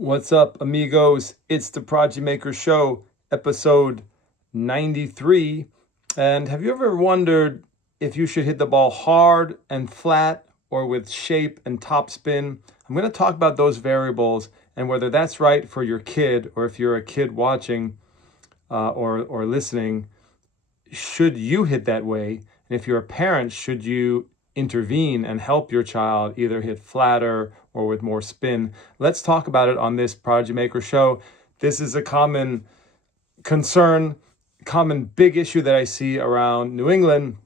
What's up, amigos? It's the Project Maker Show, episode 93. And have you ever wondered if you should hit the ball hard and flat or with shape and topspin? I'm going to talk about those variables and whether that's right for your kid, or if you're a kid watching or listening, should you hit that way? And if you're a parent, should you intervene and help your child either hit flatter or with more spin? Let's talk about it on this Prodigy Maker Show. This is a common concern, common big issue that I see around New England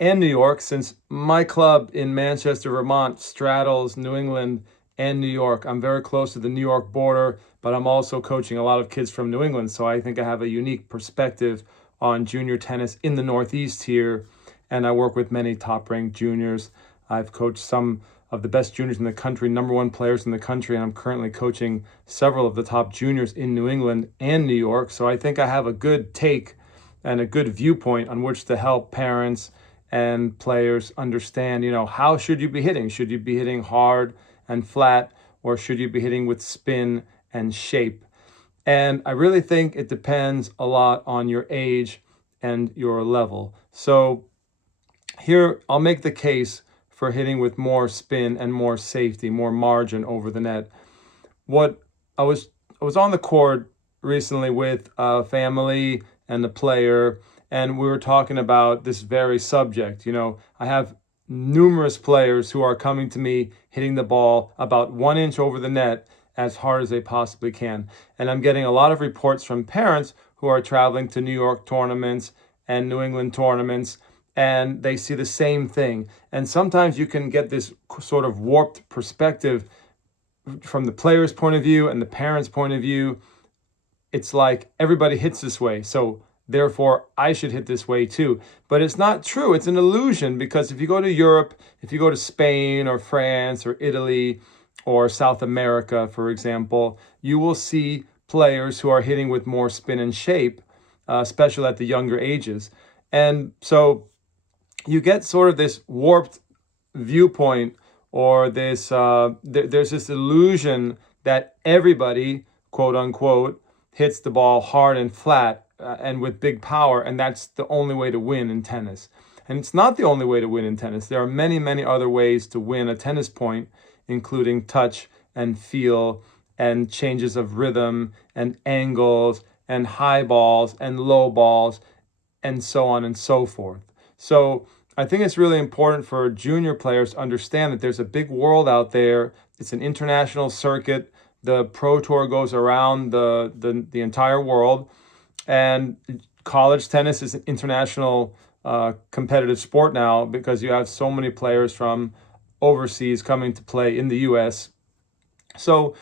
and New York, since my club in Manchester, Vermont straddles New England and New York. I'm very close to the New York border, but I'm also coaching a lot of kids from New England. So I think I have a unique perspective on junior tennis in the Northeast here. And I work with many top-ranked juniors. I've coached some of the best juniors in the country, number one players in the country, and I'm currently coaching several of the top juniors in New England and New York. So I think I have a good take and a good viewpoint on which to help parents and players understand, how should you be hitting? Should you be hitting hard and flat, or should you be hitting with spin and shape? And I really think it depends a lot on your age and your level. So here, I'll make the case for hitting with more spin and more safety, more margin over the net. What I was on the court recently with a family and a player, and we were talking about this very subject. I have numerous players who are coming to me hitting the ball about 1 inch over the net as hard as they possibly can. And I'm getting a lot of reports from parents who are traveling to New York tournaments and New England tournaments, and they see the same thing. And sometimes you can get this sort of warped perspective from the player's point of view and the parent's point of view. It's like everybody hits this way, so therefore I should hit this way too. But it's not true. It's an illusion, because if you go to Europe, if you go to Spain or France or Italy or South America, for example, you will see players who are hitting with more spin and shape, especially at the younger ages. And so you get sort of this warped viewpoint, or this there's this illusion that everybody, quote unquote, hits the ball hard and flat and with big power, and that's the only way to win in tennis. And it's not the only way to win in tennis. There are many, many other ways to win a tennis point, including touch and feel and changes of rhythm and angles and high balls and low balls and so on and so forth. So I think it's really important for junior players to understand that there's a big world out there. It's an international circuit. The Pro Tour goes around the entire world, and college tennis is an international competitive sport now, because you have so many players from overseas coming to play in the US. So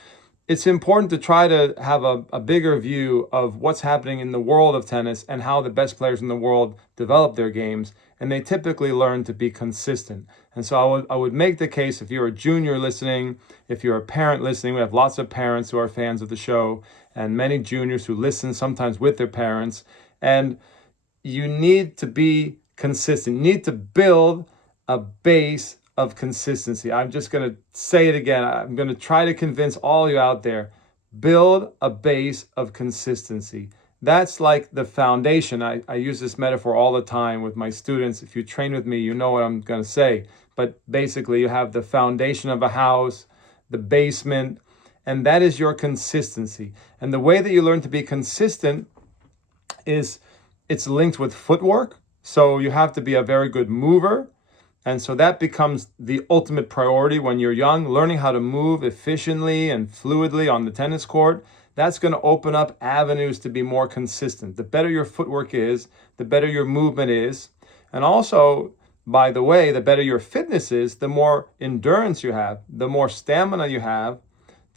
it's important to try to have a bigger view of what's happening in the world of tennis and how the best players in the world develop their games. And they typically learn to be consistent. And so I would make the case, if you're a junior listening, if you're a parent listening, we have lots of parents who are fans of the show, and many juniors who listen sometimes with their parents. And you need to be consistent. You need to build a base of consistency. I'm just going to say it again. I'm going to try to convince all you out there. Build a base of consistency. That's like the foundation. I use this metaphor all the time with my students. If you train with me, you know what I'm going to say. But basically, you have the foundation of a house, the basement, and that is your consistency. And the way that you learn to be consistent is it's linked with footwork. So you have to be a very good mover. And so that becomes the ultimate priority when you're young, learning how to move efficiently and fluidly on the tennis court. That's going to open up avenues to be more consistent. The better your footwork is, the better your movement is. And also, by the way, the better your fitness is, the more endurance you have, the more stamina you have.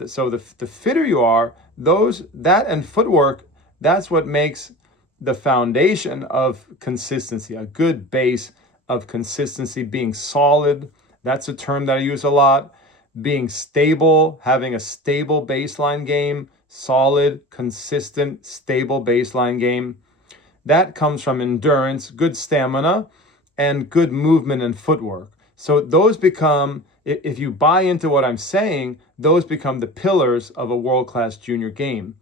So the fitter you are, that and footwork, that's what makes the foundation of consistency, a good base of consistency. Being solid, that's a term that I use a lot. Being stable, having a stable baseline game, solid, consistent, stable baseline game. That comes from endurance, good stamina, and good movement and footwork. So those become if you buy into what I'm saying, those become the pillars of a world-class junior game.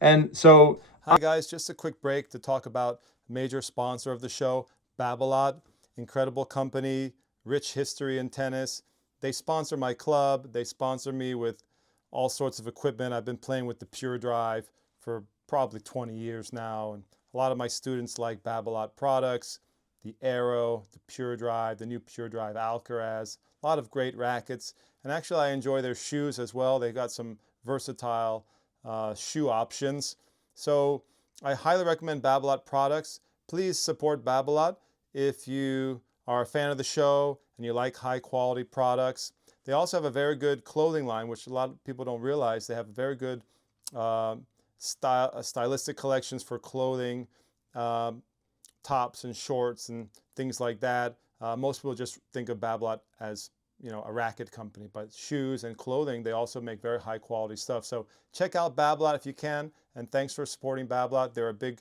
And so, hi guys, just a quick break to talk about a major sponsor of the show, Babolat, incredible company, rich history in tennis. They sponsor my club. They sponsor me with all sorts of equipment. I've been playing with the Pure Drive for probably 20 years now, and a lot of my students like Babolat products, the Aero, the Pure Drive, the new Pure Drive Alcaraz, a lot of great rackets. And actually I enjoy their shoes as well. They've got some versatile shoe options. So I highly recommend Babolat products. Please support Babolat if you are a fan of the show and you like high quality products. They also have a very good clothing line, which a lot of people don't realize. They have very good stylistic collections for clothing, tops and shorts and things like that. Most people just think of Babolat as, you know, a racket company, but shoes and clothing, they also make very high quality stuff. So check out Babolat if you can, and thanks for supporting Babolat. They're a big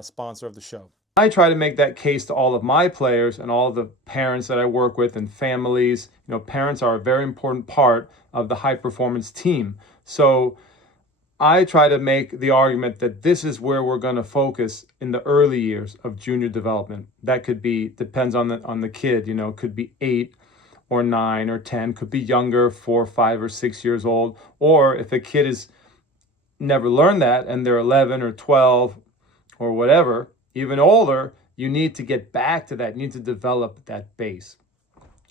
sponsor of the show. I try to make that case to all of my players and all of the parents that I work with and families. You know, parents are a very important part of the high performance team. So I try to make the argument that this is where we're going to focus in the early years of junior development. That could be, depends on the kid, you know, could be 8 or 9 or 10, could be younger, 4, 5, or 6 years old. Or if a kid has never learned that and they're 11 or 12 or whatever, even older, you need to get back to that. You need to develop that base.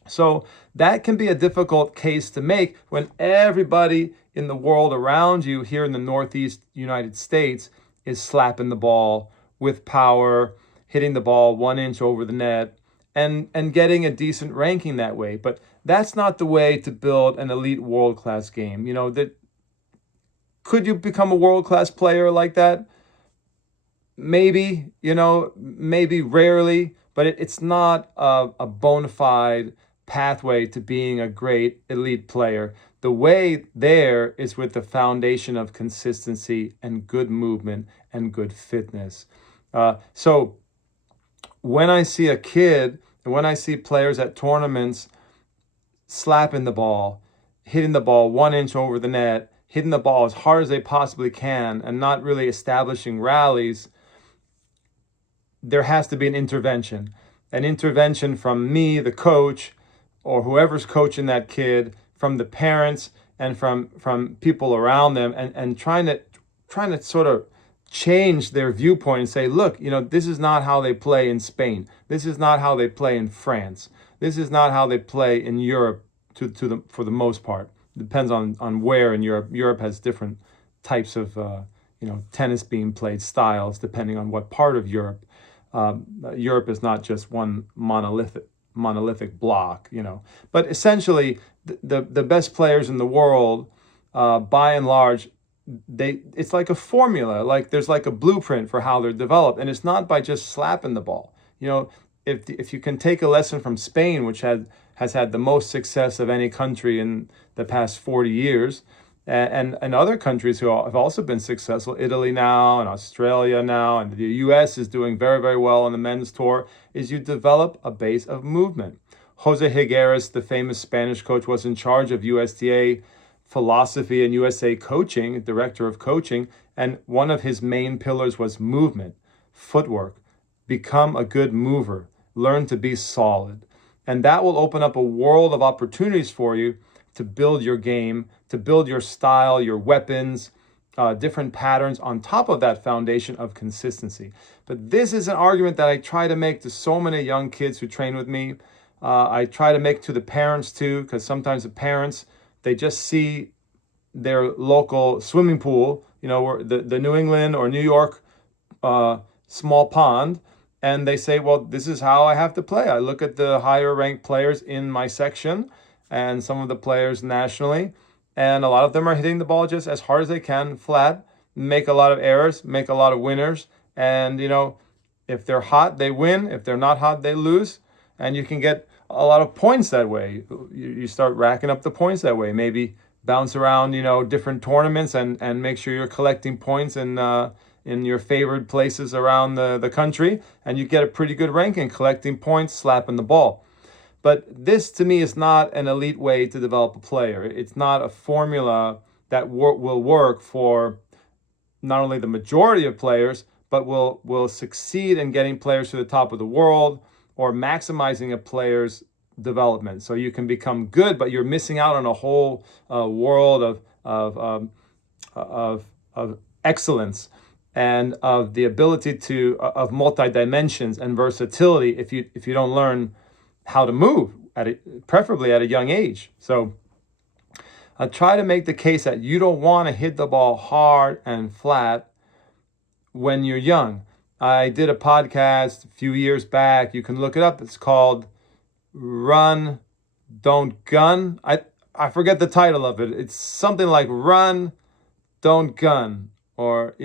So that can be a difficult case to make when everybody in the world around you here in the Northeast United States is slapping the ball with power, hitting the ball 1 inch over the net, and getting a decent ranking that way. But that's not the way to build an elite world-class game. You know, that could you become a world-class player like that? Maybe, you know, maybe rarely, but it's not a bona fide pathway to being a great elite player. The way there is with the foundation of consistency and good movement and good fitness. So when I see a kid and when I see players at tournaments slapping the ball, hitting the ball 1 inch over the net, hitting the ball as hard as they possibly can, and not really establishing rallies, there has to be an intervention from me, the coach, or whoever's coaching that kid, from the parents and from people around them, and trying to sort of change their viewpoint and say, look, you know, this is not how they play in Spain. This is not how they play in France. This is not how they play in Europe for the most part. It depends on where in Europe. Europe has different types of tennis being played styles depending on what part of Europe. Europe is not just one monolithic block, you know. But essentially, the best players in the world, by and large, it's like a formula. Like there's like a blueprint for how they're developed, and it's not by just slapping the ball. You know, if you can take a lesson from Spain, which has had the most success of any country in the past 40 years. And other countries who have also been successful, Italy now and Australia now, and the US is doing very, very well on the men's tour, is you develop a base of movement. Jose Higueras, the famous Spanish coach, was in charge of USTA philosophy and USA coaching, director of coaching, and one of his main pillars was movement, footwork. Become a good mover, learn to be solid. And that will open up a world of opportunities for you to build your game, to build your style, your weapons, different patterns on top of that foundation of consistency. But this is an argument that I try to make to so many young kids who train with me. I try to make to the parents too, because sometimes the parents, they just see their local swimming pool, you know, or the New England or New York small pond, and they say, well, this is how I have to play. I look at the higher ranked players in my section and some of the players nationally, and a lot of them are hitting the ball just as hard as they can, flat, make a lot of errors, make a lot of winners, and, you know, if they're hot, they win. If they're not hot, they lose, and you can get a lot of points that way. You start racking up the points that way. Maybe bounce around, you know, different tournaments and make sure you're collecting points in your favorite places around the country, and you get a pretty good ranking collecting points, slapping the ball. But this, to me, is not an elite way to develop a player. It's not a formula that will work for not only the majority of players, but will succeed in getting players to the top of the world or maximizing a player's development. So you can become good, but you're missing out on a whole world of excellence and of the ability to of multi-dimensions and versatility if you don't learn how to move preferably at a young age. So I try to make the case that you don't want to hit the ball hard and flat when you're young. I did a podcast a few years back. You can look it up. It's called Run, Don't Gun. I forget the title of it. It's something like Run, Don't Gun. Or,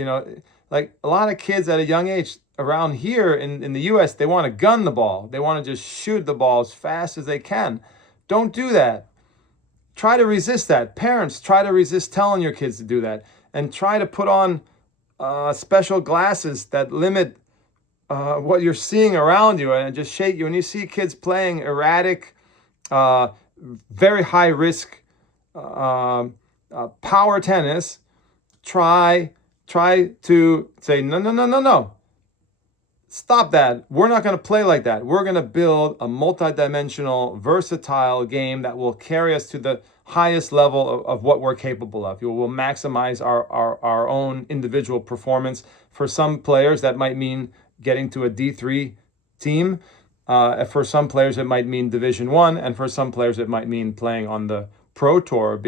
like a lot of kids at a young age around here in the US, they want to gun the ball. They want to just shoot the ball as fast as they can. Don't do that. Try to resist that. Parents, try to resist telling your kids to do that. And try to put on special glasses that limit what you're seeing around you and just shake you. When you see kids playing erratic, very high risk power tennis, try to say, no. Stop that. We're not going to play like that. We're going to build a multidimensional, versatile game that will carry us to the highest level of what we're capable of. We will maximize our own individual performance. For some players, that might mean getting to a D3 team. For some players, it might mean Division I. And for some players, it might mean playing on the Pro Tour,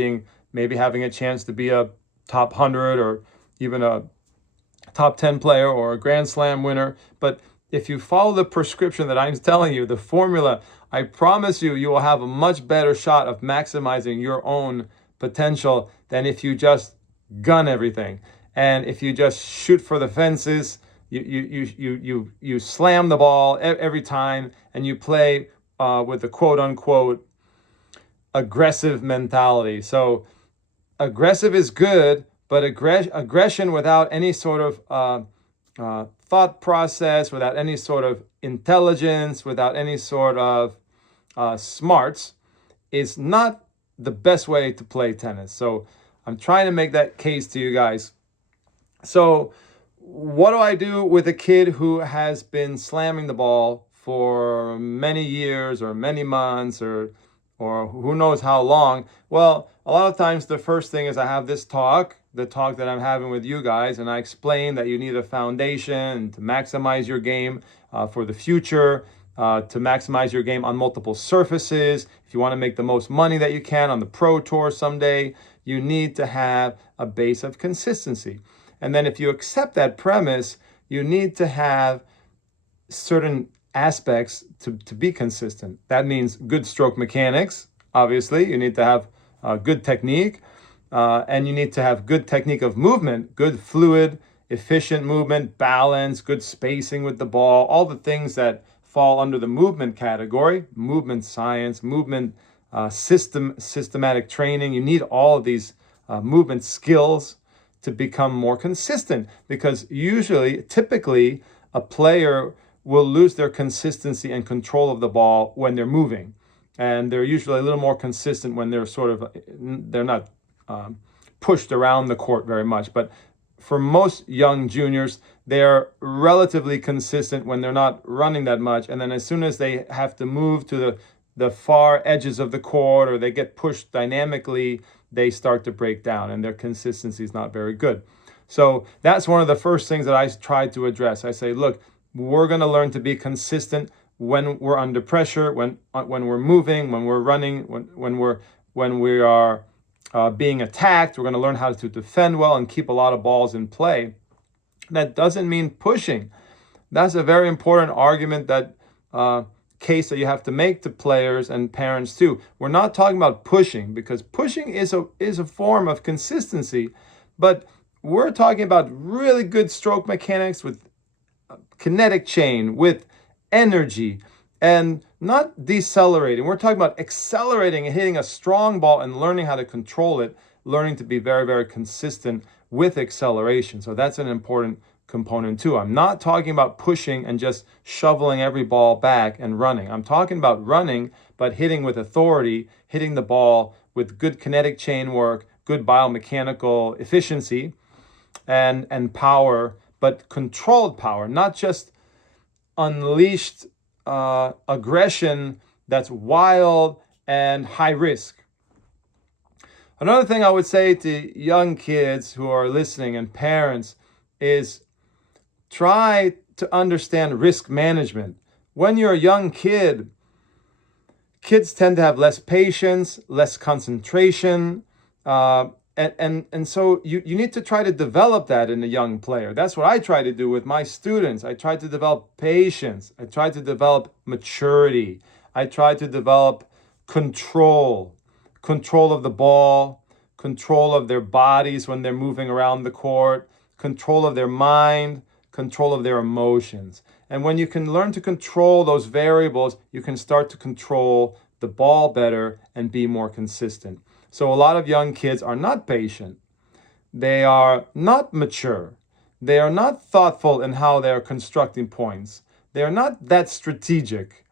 maybe having a chance to be a top 100 or even a top 10 player or a Grand Slam winner. But if you follow the prescription that I'm telling you, the formula, I promise you, you will have a much better shot of maximizing your own potential than if you just gun everything. And if you just shoot for the fences, you slam the ball every time, and you play with the quote unquote aggressive mentality. So aggressive is good, but aggression without any sort of thought process, without any sort of intelligence, without any sort of smarts, is not the best way to play tennis. So I'm trying to make that case to you guys. So what do I do with a kid who has been slamming the ball for many years or many months or who knows how long? Well, a lot of times the first thing is I have the talk that I'm having with you guys, and I explain that you need a foundation to maximize your game for the future, to maximize your game on multiple surfaces. If you want to make the most money that you can on the Pro Tour someday, you need to have a base of consistency. And then if you accept that premise, you need to have certain aspects to be consistent. That means good stroke mechanics. Obviously, you need to have good technique, and you need to have good technique of movement, good fluid, efficient movement, balance, good spacing with the ball, all the things that fall under the movement category, movement science, movement systematic training. You need all of these movement skills to become more consistent, because typically, a player will lose their consistency and control of the ball when they're moving. And they're usually a little more consistent when they're not pushed around the court very much. But for most young juniors, they're relatively consistent when they're not running that much. And then as soon as they have to move to the far edges of the court or they get pushed dynamically, they start to break down and their consistency is not very good. So that's one of the first things that I try to address. I say, look, we're going to learn to be consistent when we're under pressure, when we're moving, when we're running, when we are being attacked. We're going to learn how to defend well and keep a lot of balls in play. That doesn't mean pushing. That's a very important argument, that case that you have to make to players and parents too. We're not talking about pushing, because pushing is a form of consistency, but we're talking about really good stroke mechanics with kinetic chain, with energy, and not decelerating. We're talking about accelerating and hitting a strong ball and learning how to control it, learning to be very, very consistent with acceleration. So that's an important component too. I'm not talking about pushing and just shoveling every ball back and running. I'm talking about running, but hitting with authority, hitting the ball with good kinetic chain work, good biomechanical efficiency, and power, but controlled power, not just unleashed aggression that's wild and high risk. Another thing I would say to young kids who are listening and parents is try to understand risk management. When you're a young kid, kids tend to have less patience, less concentration, and so you need to try to develop that in a young player. That's what I try to do with my students. I try to develop patience. I try to develop maturity. I try to develop control of the ball, control of their bodies when they're moving around the court, control of their mind, control of their emotions. And when you can learn to control those variables, you can start to control the ball better and be more consistent. So a lot of young kids are not patient. They are not mature. They are not thoughtful in how they're constructing points. They are not that strategic.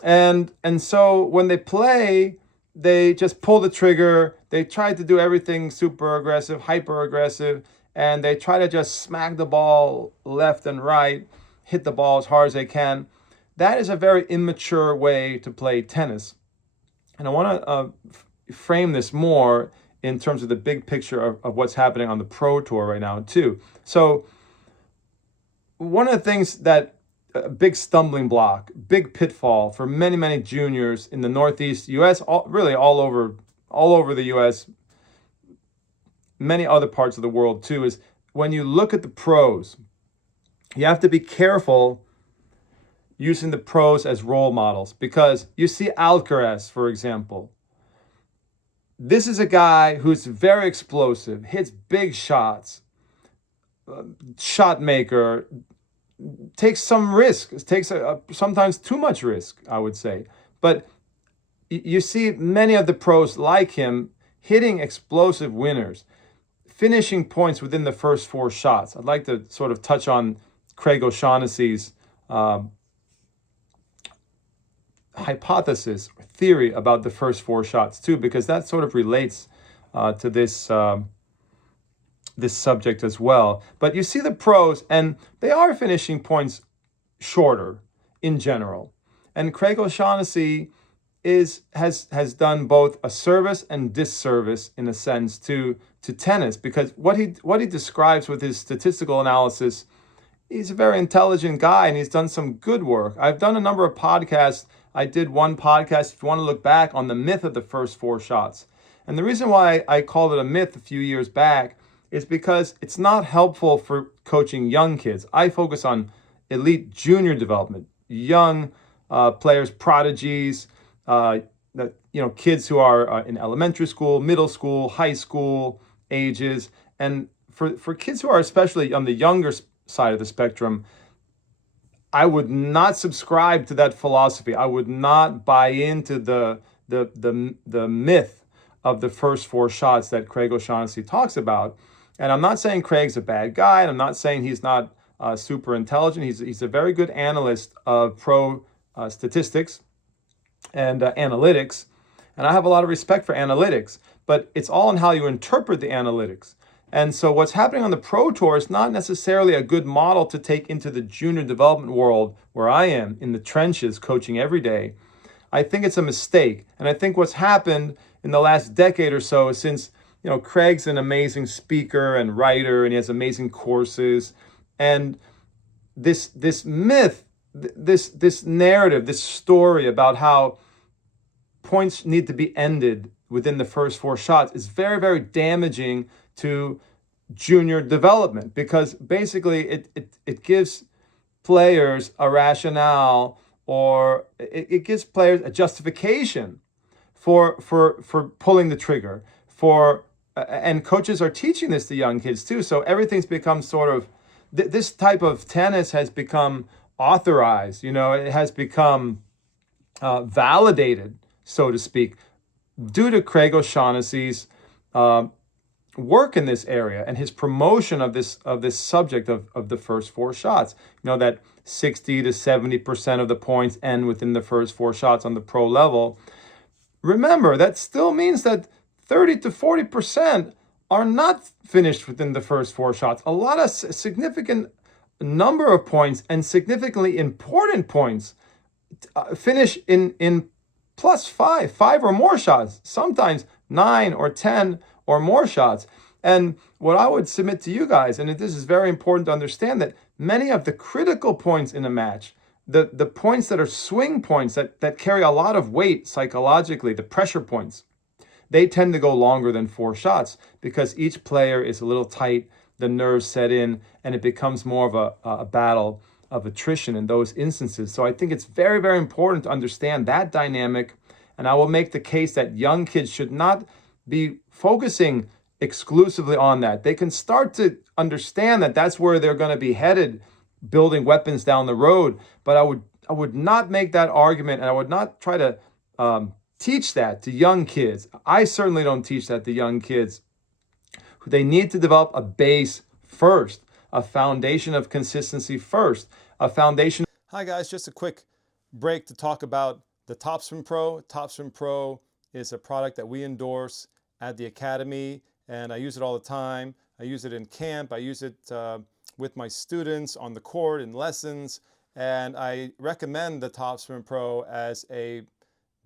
And so when they play, they just pull the trigger. They try to do everything super aggressive, hyper aggressive, and they try to just smack the ball left and right, hit the ball as hard as they can. That is a very immature way to play tennis. And I want to frame this more in terms of the big picture of what's happening on the Pro Tour right now, too. So one of the things that a big stumbling block, big pitfall for many, many juniors in the Northeast U.S., really all over the U.S., many other parts of the world too, is when you look at the pros, you have to be careful using the pros as role models, because you see Alcaraz, for example. This is a guy who's very explosive, hits big shots, shot maker, takes some risk, takes sometimes too much risk, I would say. But you see many of the pros like him hitting explosive winners, finishing points within the first 4 shots. I'd like to sort of touch on Craig O'Shaughnessy's hypothesis or theory about the first 4 shots too, because that sort of relates to this this subject as well. But you see the pros, and they are finishing points shorter in general. And Craig O'Shaughnessy has done both a service and disservice in a sense to tennis, because what he describes with his statistical analysis, he's a very intelligent guy and he's done some good work. I've done a number of podcasts. I did one podcast, if you want to look back, on the myth of the first 4 shots. And the reason why I called it a myth a few years back is because it's not helpful for coaching young kids. I focus on elite junior development, young players, prodigies, kids who are in elementary school, middle school, high school ages. And for kids who are especially on the younger side of the spectrum, I would not subscribe to that philosophy. I would not buy into the myth of the first 4 shots that Craig O'Shaughnessy talks about. And I'm not saying Craig's a bad guy, and I'm not saying he's not super intelligent. He's a very good analyst of pro statistics and analytics. And I have a lot of respect for analytics, but it's all in how you interpret the analytics. And so what's happening on the Pro Tour is not necessarily a good model to take into the junior development world where I am in the trenches coaching every day. I think it's a mistake. And I think what's happened in the last decade or so is, since Craig's an amazing speaker and writer, and he has amazing courses, and this myth, this narrative, this story about how points need to be ended within the first 4 shots is very, very damaging to junior development, because basically it gives players a rationale, or it gives players a justification for pulling the trigger, and coaches are teaching this to young kids too. So everything's become sort of, this type of tennis has become authorized, it has become validated, so to speak, due to Craig O'Shaughnessy's work in this area and his promotion of this subject of the first four shots. You know that 60 to 70% of the points end within the first four shots on the pro level. Remember, that still means that 30 to 40% are not finished within the first four shots. A lot of significant number of points and significantly important points finish in plus five or more shots, sometimes 9 or 10 or more shots. And what I would submit to you guys, and this is very important to understand, that many of the critical points in a match, the points that are swing points that carry a lot of weight psychologically, the pressure points, they tend to go longer than 4 shots because each player is a little tight, the nerves set in, and it becomes more of a battle of attrition in those instances. So I think it's very, very important to understand that dynamic. And I will make the case that young kids should not be focusing exclusively on that. They can start to understand that that's where they're going to be headed, building weapons down the road. But I would not make that argument, and I would not try to teach that to young kids. I certainly don't teach that to young kids. They need to develop a base first, a foundation of consistency first, a foundation. Hi guys, just a quick break to talk about the TopSpinPro. TopSpinPro is a product that we endorse at the Academy, and I use it all the time. I use it in camp. I use it with my students on the court in lessons, and I recommend the TopSpinPro as a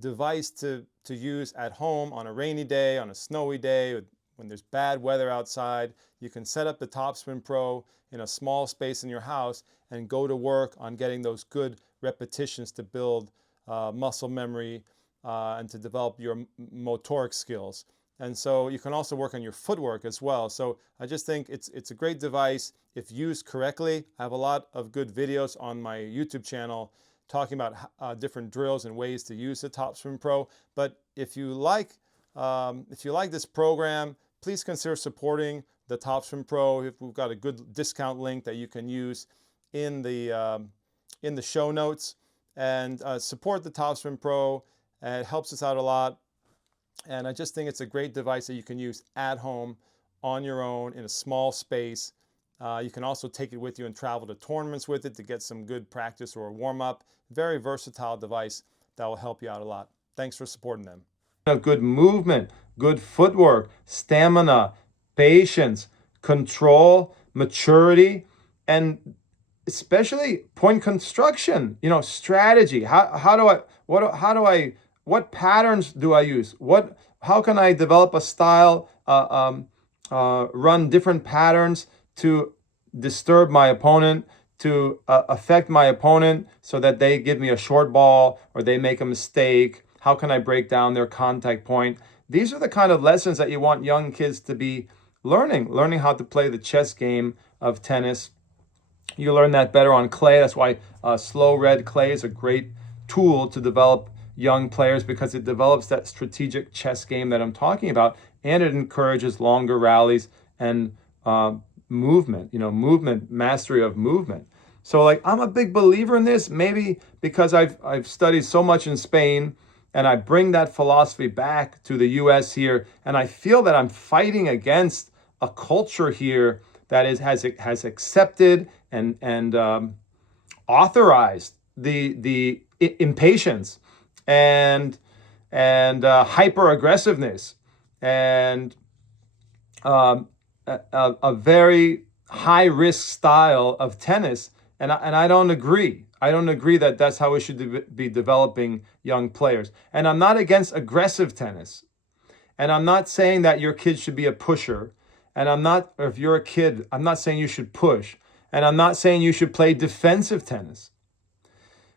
device to use at home on a rainy day, on a snowy day, when there's bad weather outside. You can set up the TopSpinPro in a small space in your house and go to work on getting those good repetitions to build muscle memory and to develop your motoric skills. And so you can also work on your footwork as well. So I just think it's a great device if used correctly. I have a lot of good videos on my YouTube channel talking about different drills and ways to use the TopSpinPro. But if you like this program, please consider supporting the TopSpinPro. If we've got a good discount link that you can use in the show notes, and support the TopSpinPro. It helps us out a lot, and I just think it's a great device that you can use at home on your own in a small space. You can also take it with you and travel to tournaments with it to get some good practice or a warm-up. Very versatile device that will help you out a lot. Thanks for supporting them. Good movement, good footwork, stamina, patience, control, maturity, and especially point construction. You know, strategy. What patterns do I use? How can I develop a style? Run different patterns to disturb my opponent, to affect my opponent so that they give me a short ball or they make a mistake. How can I break down their contact point? These are the kind of lessons that you want young kids to be learning how to play the chess game of tennis. You learn that better on clay. That's why slow red clay is a great tool to develop young players, because it develops that strategic chess game that I'm talking about, and it encourages longer rallies and movement, mastery of movement. So like, I'm a big believer in this, maybe because I've studied so much in Spain, and I bring that philosophy back to the US here, and I feel that I'm fighting against a culture here that has accepted and authorized the impatience and hyper aggressiveness and a very high risk style of tennis, and I don't agree. I don't agree that that's how we should be developing young players. And I'm not against aggressive tennis, and I'm not saying that your kid should be a pusher, and or if you're a kid, I'm not saying you should push, and I'm not saying you should play defensive tennis.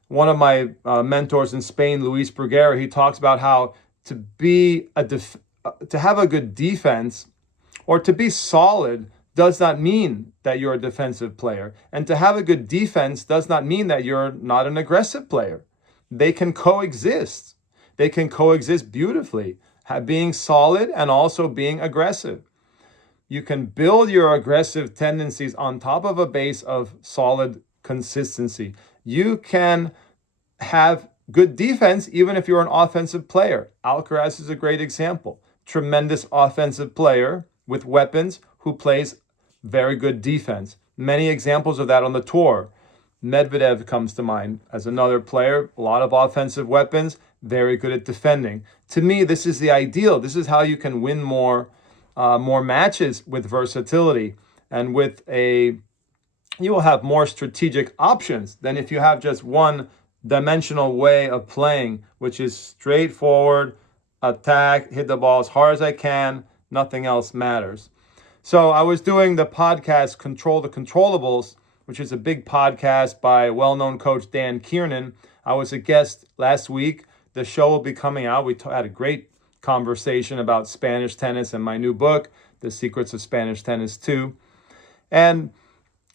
One of my mentors in Spain, Luis Bruguera, he talks about how to have a good defense or to be solid does not mean that you're a defensive player. And to have a good defense does not mean that you're not an aggressive player. They can coexist. They can coexist beautifully, being solid and also being aggressive. You can build your aggressive tendencies on top of a base of solid consistency. You can have good defense even if you're an offensive player. Alcaraz is a great example. Tremendous offensive player, with weapons who plays very good defense. Many examples of that on the tour. Medvedev comes to mind as another player, a lot of offensive weapons, very good at defending. To me, this is the ideal. This is how you can win more matches with versatility, and you will have more strategic options than if you have just one dimensional way of playing, which is straightforward, attack, hit the ball as hard as I can, nothing else matters. So I was doing the podcast Control the Controllables, which is a big podcast by well-known coach Dan Kiernan. I was a guest last week. The show will be coming out. We had a great conversation about Spanish tennis and my new book, The Secrets of Spanish Tennis 2. And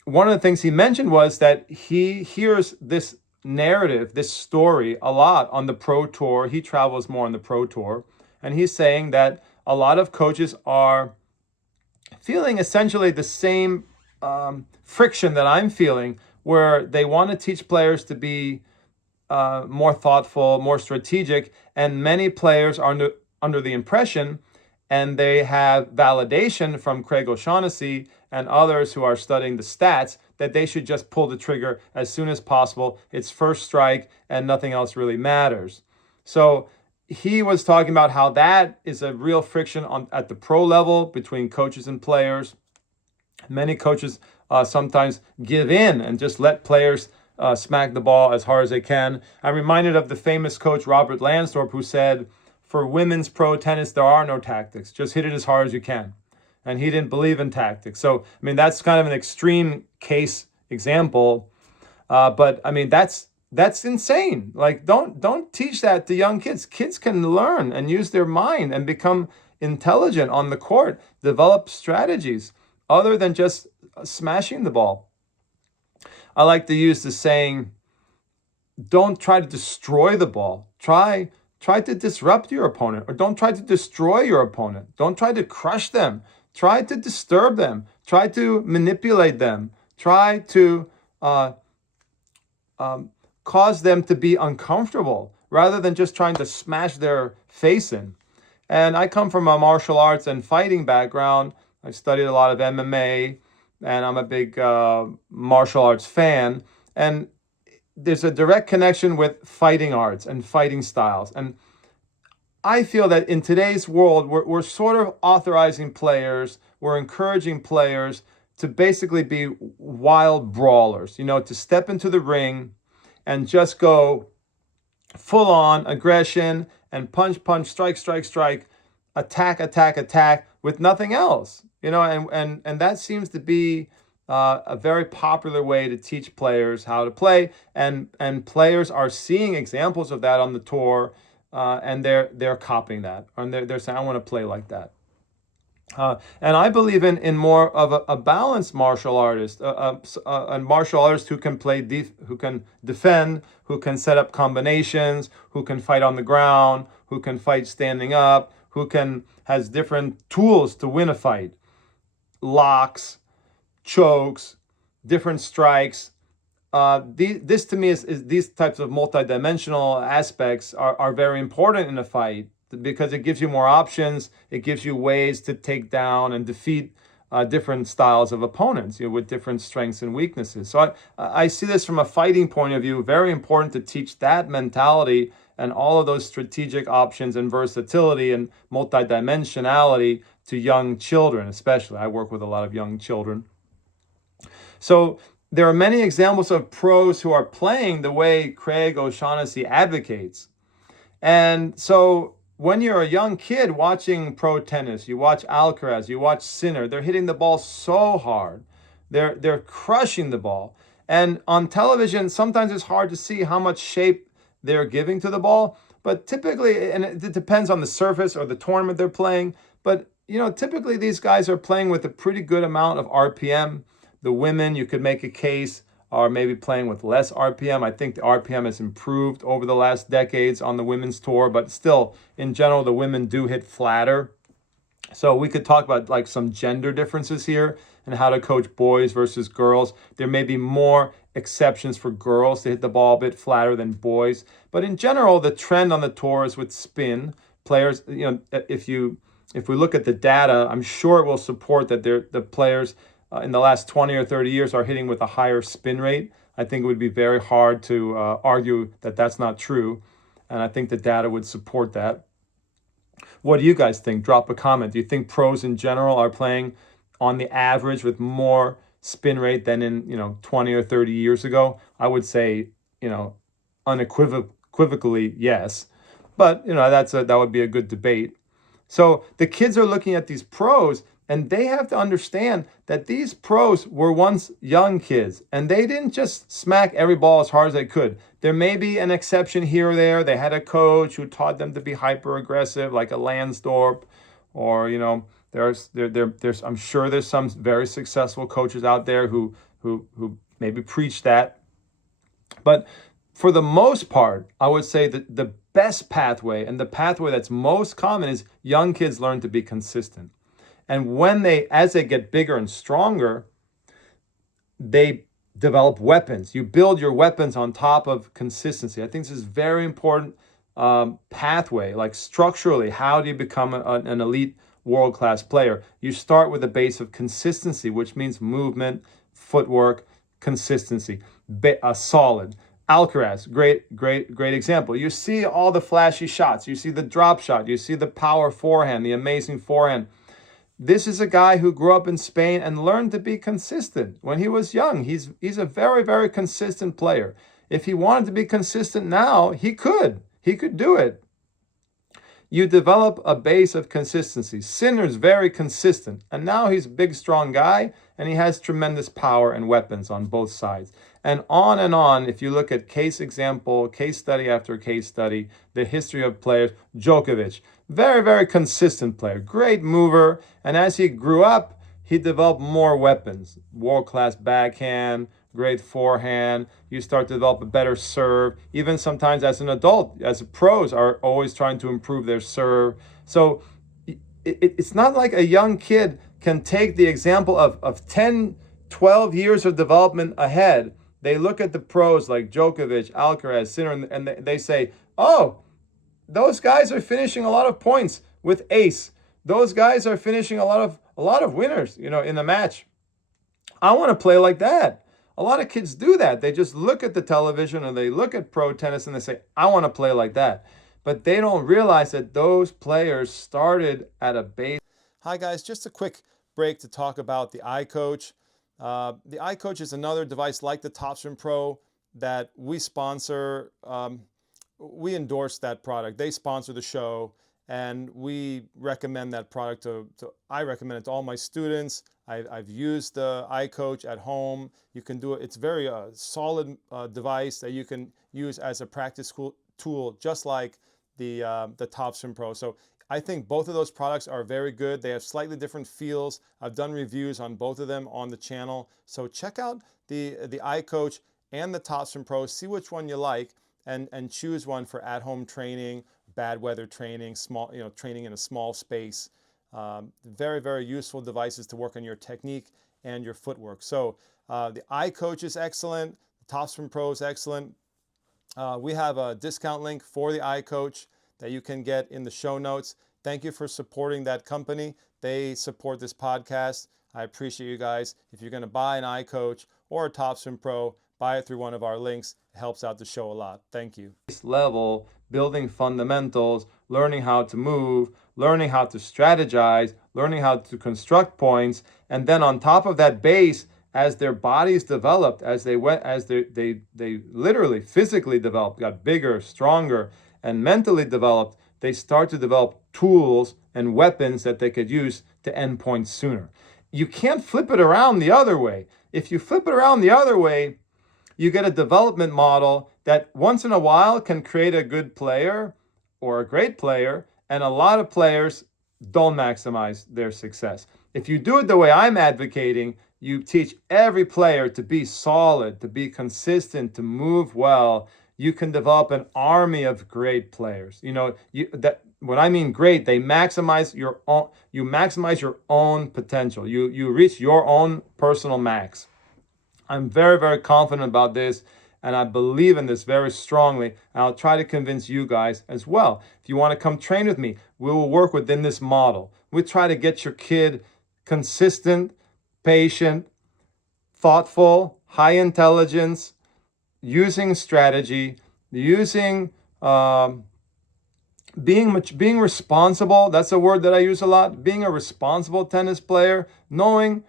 one of the things he mentioned was that he hears this narrative, this story a lot on the pro tour. He travels more on the pro tour. And he's saying that a lot of coaches are feeling essentially the same friction that I'm feeling, where they want to teach players to be more thoughtful, more strategic, and many players are under the impression, and they have validation from Craig O'Shaughnessy and others who are studying the stats, that they should just pull the trigger as soon as possible. It's first strike and nothing else really matters. So he was talking about how that is a real friction at the pro level between coaches and players. Many coaches sometimes give in and just let players smack the ball as hard as they can. I'm reminded of the famous coach Robert Lansdorp, who said, for women's pro tennis, there are no tactics. Just hit it as hard as you can. And he didn't believe in tactics. So, I mean, that's kind of an extreme case example. But I mean, that's insane. Like, don't teach that to young kids. Kids can learn and use their mind and become intelligent on the court, develop strategies other than just smashing the ball. I like to use the saying, don't try to destroy the ball. Try to disrupt your opponent, or don't try to destroy your opponent. Don't try to crush them. Try to disturb them. Try to manipulate them. Try to cause them to be uncomfortable rather than just trying to smash their face in. And I come from a martial arts and fighting background. I studied a lot of MMA, and I'm a big martial arts fan. And there's a direct connection with fighting arts and fighting styles. And I feel that in today's world, we're sort of authorizing players, we're encouraging players to basically be wild brawlers, to step into the ring and just go full on aggression and punch, strike, attack with nothing else, and that seems to be a very popular way to teach players how to play, and players are seeing examples of that on the tour, and they're copying that, and they're saying, I want to play like that. And I believe in more of a balanced martial artist, a martial artist who can who can defend, who can set up combinations, who can fight on the ground, who can fight standing up, who has different tools to win a fight, locks, chokes, different strikes. This to me is these types of multidimensional aspects are very important in a fight, because it gives you more options. It gives you ways to take down and defeat different styles of opponents, with different strengths and weaknesses. So I see this from a fighting point of view, very important to teach that mentality and all of those strategic options and versatility and multidimensionality to young children, especially. I work with a lot of young children. So there are many examples of pros who are playing the way Craig O'Shaughnessy advocates. And so when you're a young kid watching pro tennis, you watch Alcaraz, you watch Sinner, they're hitting the ball so hard. They're crushing the ball. And on television, sometimes it's hard to see how much shape they're giving to the ball. But typically, and it depends on the surface or the tournament they're playing, but typically these guys are playing with a pretty good amount of RPM. The women, you could make a case, are maybe playing with less RPM. I think the RPM has improved over the last decades on the women's tour, but still, in general, the women do hit flatter. So we could talk about like some gender differences here and how to coach boys versus girls. There may be more exceptions for girls to hit the ball a bit flatter than boys. But in general, the trend on the tour is with spin. Players, if you if we look at the data, I'm sure it will support that the players in the last 20 or 30 years are hitting with a higher spin rate. I think it would be very hard to argue that that's not true. And I think the data would support that. What do you guys think? Drop a comment. Do you think pros in general are playing on the average with more spin rate than in 20 or 30 years ago? I would say unequivocally yes, but that would be a good debate. So the kids are looking at these pros, and they have to understand that these pros were once young kids, and they didn't just smack every ball as hard as they could. There may be an exception here or there. They had a coach who taught them to be hyper aggressive, like a Lansdorp, or there's I'm sure there's some very successful coaches out there who maybe preach that. But for the most part, I would say that the best pathway, and the pathway that's most common, is young kids learn to be consistent. And as they get bigger and stronger, they develop weapons. You build your weapons on top of consistency. I think this is very important pathway. Like structurally, how do you become an elite world-class player? You start with a base of consistency, which means movement, footwork, consistency, solid. Alcaraz, great example. You see all the flashy shots. You see the drop shot. You see the power forehand, the amazing forehand. This is a guy who grew up in Spain and learned to be consistent when he was young. He's a very, very consistent player. If he wanted to be consistent now, he could do it. You develop a base of consistency. Sinner's very consistent, and now he's a big, strong guy, and he has tremendous power and weapons on both sides. And on, if you look at case study after case study, the history of players. Djokovic, very, very consistent player, great mover, and as he grew up, he developed more weapons. World-class backhand, great forehand. You start to develop a better serve. Even sometimes as an adult, as pros are always trying to improve their serve. So it's not like a young kid can take the example of 10, 12 years of development ahead. They look at the pros like Djokovic, Alcaraz, Sinner, and they say, oh, those guys are finishing a lot of points with ace. Those guys are finishing a lot of winners, in the match. I want to play like that. A lot of kids do that. They just look at the television or they look at pro tennis and they say, I want to play like that. But they don't realize that those players started at a base. Hi guys, just a quick break to talk about the iCoach. The iCoach is another device like the TopSpinPro that we sponsor. We endorse that product. They sponsor the show, and we recommend that product I recommend it to all my students. I've used the iCoach at home. You can do it. It's very solid device that you can use as a practice tool, just like the TopSpinPro. So I think both of those products are very good. They have slightly different feels. I've done reviews on both of them on the channel. So check out the iCoach and the TopSpinPro. See which one you like, and choose one for at-home training, bad weather training, training in a small space. Very, very useful devices to work on your technique and your footwork. So the iCoach is excellent. The TopSpinPro is excellent. We have a discount link for the iCoach that you can get in the show notes. Thank you for supporting that company. They support this podcast. I appreciate you guys. If you're going to buy an iCoach or a TopSpinPro, buy it through one of our links. It helps out the show a lot. Thank you. Level, building fundamentals, learning how to move, learning how to strategize, learning how to construct points, and then on top of that base, as their bodies developed, as they literally physically developed, got bigger, stronger, and mentally developed, they start to develop tools and weapons that they could use to end points sooner. You can't flip it around the other way. If you flip it around the other way, you get a development model that once in a while can create a good player or a great player, and a lot of players don't maximize their success. If you do it the way I'm advocating, you teach every player to be solid, to be consistent, to move well, you can develop an army of great players. When I mean great, you maximize your own potential. You reach your own personal max. I'm very, very confident about this, and I believe in this very strongly, and I'll try to convince you guys as well. If you want to come train with me, we will work within this model. We try to get your kid consistent, patient, thoughtful, high intelligence, using strategy, using being responsible. That's a word that I use a lot. Being a responsible tennis player, knowing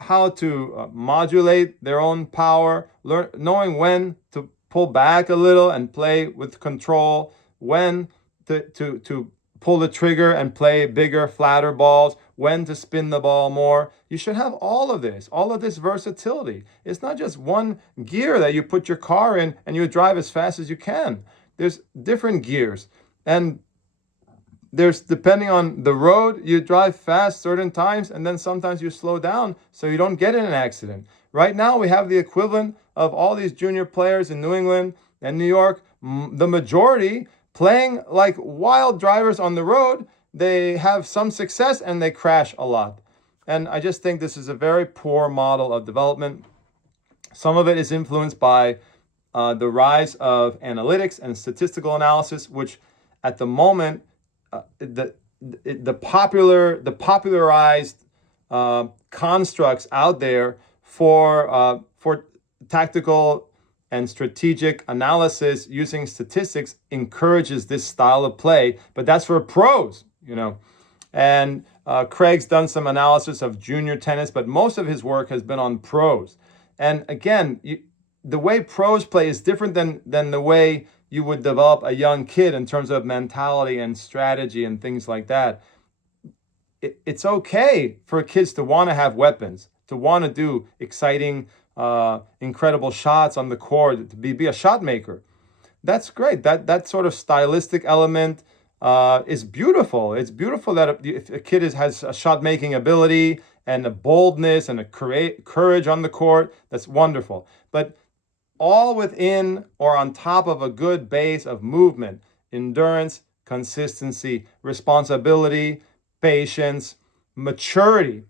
how to modulate their own power, knowing when to pull back a little and play with control, when to pull the trigger and play bigger, flatter balls, when to spin the ball more. You should have all of this versatility. It's not just one gear that you put your car in and you drive as fast as you can. There's different gears. And there's, depending on the road, you drive fast certain times, and then sometimes you slow down so you don't get in an accident. Right now, we have the equivalent of all these junior players in New England and New York, the majority playing like wild drivers on the road. They have some success and they crash a lot. And I just think this is a very poor model of development. Some of it is influenced by the rise of analytics and statistical analysis, which at the moment, the popularized constructs out there for tactical and strategic analysis using statistics encourages this style of play, but that's for pros, And Craig's done some analysis of junior tennis, but most of his work has been on pros. And again, the way pros play is different than the way you would develop a young kid in terms of mentality and strategy and things like that. It's okay for kids to want to have weapons, to want to do exciting, incredible shots on the court, to be a shot maker. That's great. That sort of stylistic element is beautiful. It's beautiful that if a kid has a shot making ability and a boldness and a courage on the court, that's wonderful. But all within or on top of a good base of movement, endurance, consistency, responsibility, patience, maturity.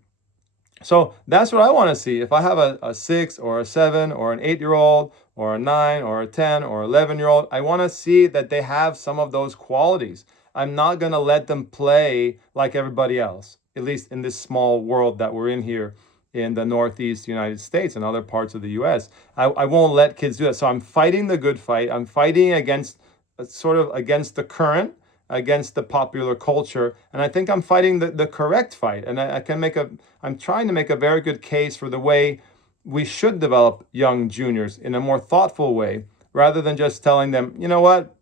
So that's what I want to see. If I have a 6 or a 7 or an 8-year-old or a 9 or a 10 or 11-year-old, I want to see that they have some of those qualities. I'm not going to let them play like everybody else, at least in this small world that we're in here in the Northeast United States and other parts of the US. I won't let kids do that. So I'm fighting the good fight. I'm fighting against the current, against the popular culture. And I think I'm fighting the correct fight. And I'm trying to make a very good case for the way we should develop young juniors in a more thoughtful way, rather than just telling them, you know what,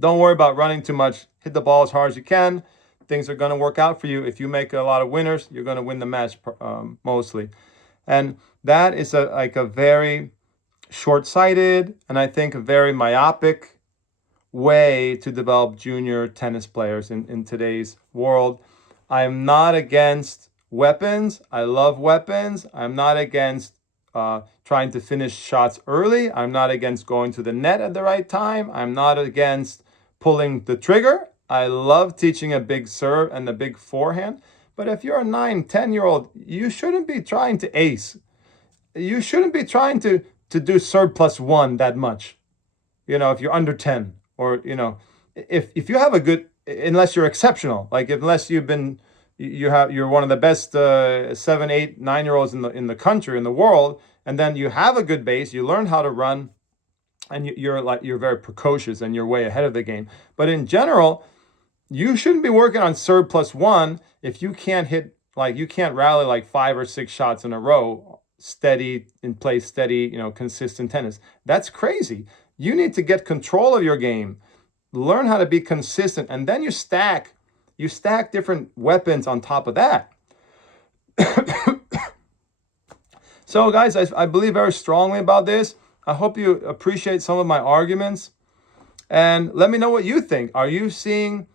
don't worry about running too much. Hit the ball as hard as you can. Things are going to work out for you. If you make a lot of winners, you're going to win the match mostly. And that is a very short-sighted and I think a very myopic way to develop junior tennis players in today's world. I'm not against weapons. I love weapons. I'm not against trying to finish shots early. I'm not against going to the net at the right time. I'm not against pulling the trigger. I love teaching a big serve and the big forehand. But if you're a 9, 10-year-old, you shouldn't be trying to ace. You shouldn't be trying to do serve plus 1 that much. If you're under 10, or, if you have a good, unless you're exceptional, unless you're one of the best 7, 8, 9-year-olds in the country, in the world, and then you have a good base, you learn how to run, and you're very precocious and you're way ahead of the game. But in general, you shouldn't be working on serve plus 1 if you can't you can't rally 5 or 6 shots in a row, steady and play steady, consistent tennis. That's crazy. You need to get control of your game, learn how to be consistent, and then you stack different weapons on top of that. So guys, I believe very strongly about this. I hope you appreciate some of my arguments, and let me know what you think. Are you seeing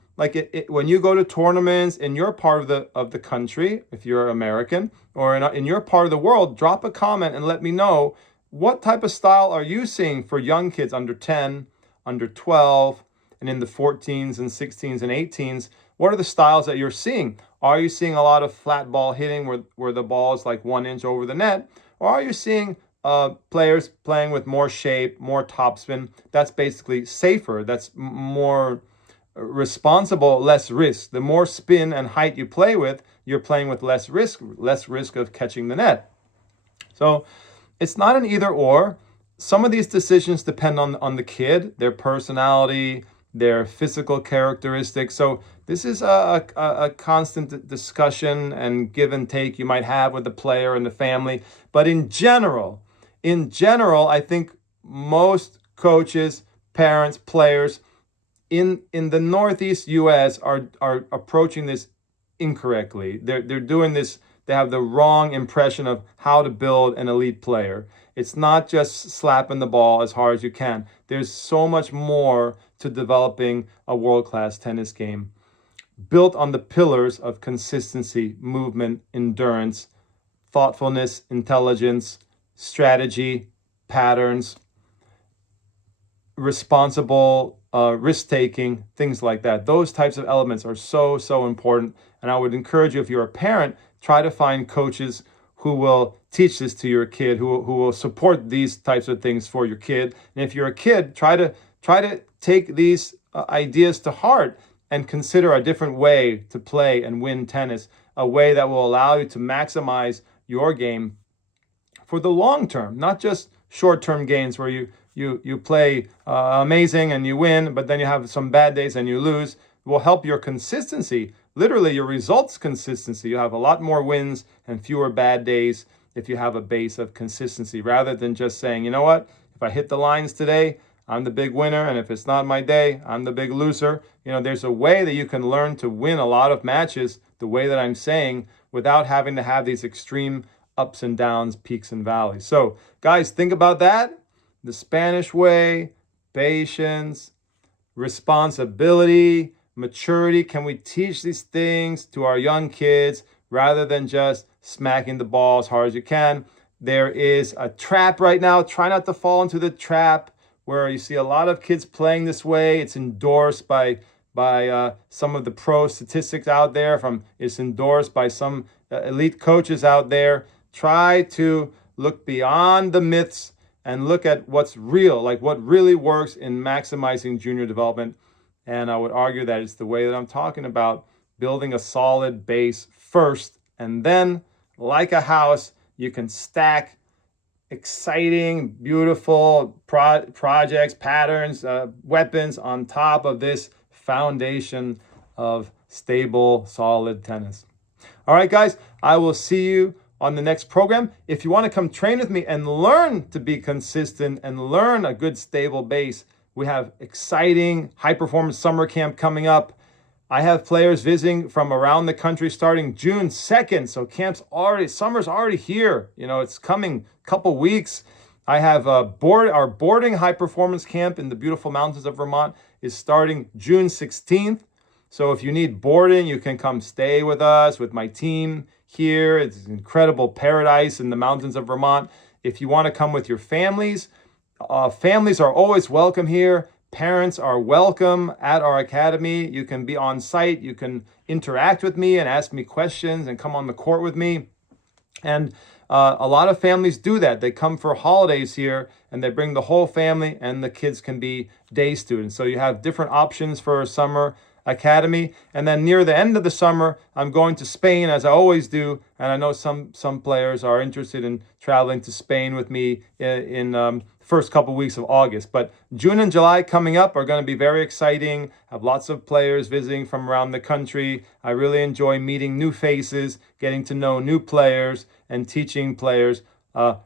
when you go to tournaments in your part of the country, if you're American, or in your part of the world, drop a comment and let me know what type of style are you seeing for young kids under 10, under 12, and in the 14s and 16s and 18s. What are the styles that you're seeing? Are you seeing a lot of flat ball hitting where the ball is 1 inch over the net? Or are you seeing players playing with more shape, more topspin? That's basically safer. That's more responsible, less risk. The more spin and height you play with, you're playing with less risk of catching the net. So it's not an either or. Some of these decisions depend on the kid, their personality, their physical characteristics. So this is a constant discussion and give and take you might have with the player and the family. But in general, I think most coaches, parents, players in the Northeast US are approaching this incorrectly. They're doing this. They have the wrong impression of how to build an elite player. It's not just slapping the ball as hard as you can. There's so much more to developing a world-class tennis game, built on the pillars of consistency, movement, endurance, thoughtfulness, intelligence, strategy, patterns, responsible risk-taking, things like that. Those types of elements are so important. And I would encourage you, if you're a parent, try to find coaches who will teach this to your kid, who will support these types of things for your kid. And if you're a kid, try to take these ideas to heart and consider a different way to play and win tennis, a way that will allow you to maximize your game for the long term, not just short-term gains where you play amazing and you win, but then you have some bad days and you lose. It will help your consistency, literally your results consistency. You have a lot more wins and fewer bad days if you have a base of consistency, rather than just saying, you know what, if I hit the lines today, I'm the big winner, and if it's not my day, I'm the big loser. You know, there's a way that you can learn to win a lot of matches the way that I'm saying, without having to have these extreme ups and downs, peaks and valleys. So guys, think about that. The Spanish way, patience, responsibility, maturity. Can we teach these things to our young kids rather than just smacking the ball as hard as you can? There is a trap right now. Try not to fall into the trap where you see a lot of kids playing this way. It's endorsed by some of the pro statistics out there. It's endorsed by some elite coaches out there. Try to look beyond the myths and look at what's real, like what really works in maximizing junior development. And I would argue that it's the way that I'm talking about, building a solid base first, and then, like a house, you can stack exciting, beautiful projects, patterns, weapons on top of this foundation of stable, solid tennis. All right, guys, I will see you on the next program. If you want to come train with me and learn to be consistent and learn a good, stable base, we have exciting high-performance summer camp coming up. I have players visiting from around the country starting June 2nd. So summer's already here. You know, it's coming a couple weeks. I have our boarding high-performance camp in the beautiful mountains of Vermont is starting June 16th. So if you need boarding, you can come stay with us, with my team here. It's an incredible paradise in the mountains of Vermont. If you want to come with your families, families are always welcome here. Parents are welcome at our academy. You can be on site. You can interact with me and ask me questions and come on the court with me. And a lot of families do that. They come for holidays here and they bring the whole family, and the kids can be day students. So you have different options for summer academy. And then near the end of the summer, I'm going to Spain, as I always do. And I know some players are interested in traveling to Spain with me in first couple weeks of August. But June and July coming up are going to be very exciting. I have lots of players visiting from around the country. I really enjoy meeting new faces, getting to know new players, and teaching players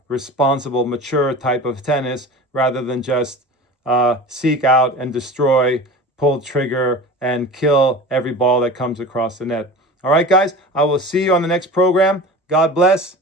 responsible, mature type of tennis, rather than just seek out and destroy, pull trigger, and kill every ball that comes across the net. All right, guys, I will see you on the next program. God bless.